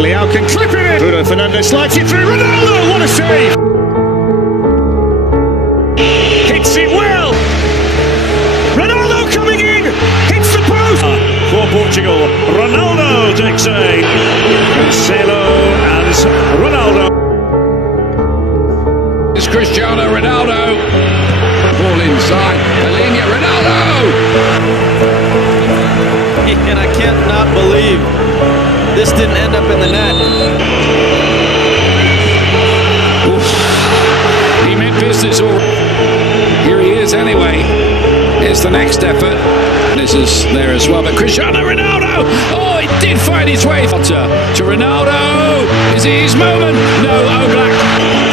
And Leao can clip it in. Bruno Fernandes slides it through. Ronaldo, what a save! Hits it well. Ronaldo coming in. Hits the post. For Portugal, Ronaldo takes a. Cancelo and Ronaldo. It's Cristiano Ronaldo. Ball inside. Bellingham, Ronaldo. And I can't not believe this didn't end up in the net. Oof. He meant business all. Here he is anyway. Here's the next effort. This is there as well, but Cristiano Ronaldo. Oh, it did find its way to Ronaldo. Is it his moment? No, Oblak.